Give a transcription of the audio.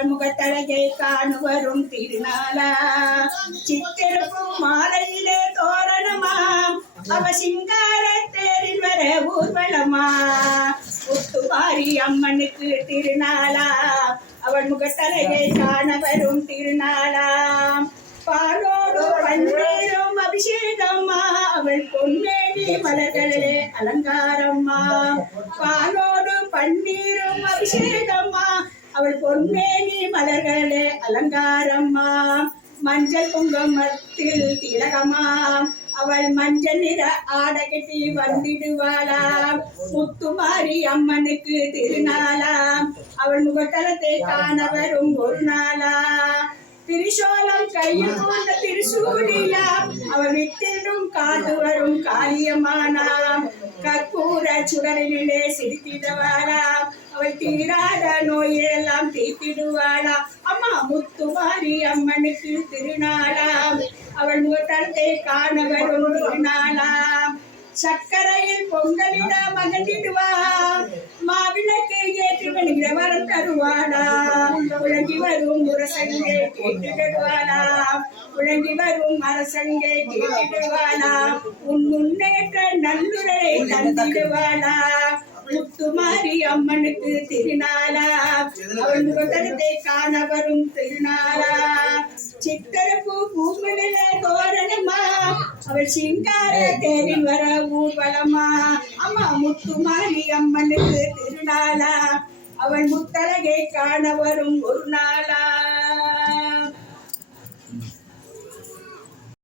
அவள் முகத்தழகை காணுவரும் திருநாளா சித்திரப்பு மாலையிலே தோரணமா அவ சிங்கார தேரில் வர ஊர்வலமா முத்துமாரி அம்மனுக்கு திருநாளா அவள் முகத்தழகை காணவரும் திருநாளா பாலோடு பன்னீரும் அபிஷேகம்மா அவள் பொன்மேனி மலர்களே அலங்காரம்மா பாலோடு பன்னீரும் அபிஷேகம்மா அவள் பொன்மேனி மலர்களே அலங்காரம்மா மஞ்சள் குங்குமத்தில் திலகமா அவள் மஞ்சள் நிற ஆடை கட்டி வந்திடுவாளா முத்துமாரி அம்மனுக்கு திருநாளா அவள் முகத்தலத்தை காண வரும் ஒரு நாளா திரிசோலம் கையில் கொண்ட திருசூலியா அவள் வித்திடும் காத்து வரும் காளியம்மானாம் கற்பூர சுடரிலே சிரித்திடுவாளா அவள் தீராத நோயெல்லாம் தீர்த்திடுவாளா அம்மா முத்துமாரி அம்மனுக்கு திருநாளா அவள் முகத்தலத்தை காண வரும் திருநாளா சக்கரையில் பொங்கலிட மகனிடுவார் மாவிளக்கு ஏற்றி வருகிற வரம் தருவாளா உலகி வரும் முரசங்கை கேட்டுடுவாளா உலகி வரும் அரசங்கை கேட்டுடுவாளா உன் முன்னேற்ற நல்லுரை தந்திடுவாளா முத்துமாரி அம்மனுக்கு திருநாளா அவள் முகத்தலத்தை காண வரும் திருநாளா சித்திரப்பு பூமியிலே தோரணமா அவள் சிங்கார தேரில் வர ஊர்வலமா அம்மா முத்துமாரி அம்மனுக்கு திருநாளா அவள் முத்தழகை காண வரும் ஒரு நாளா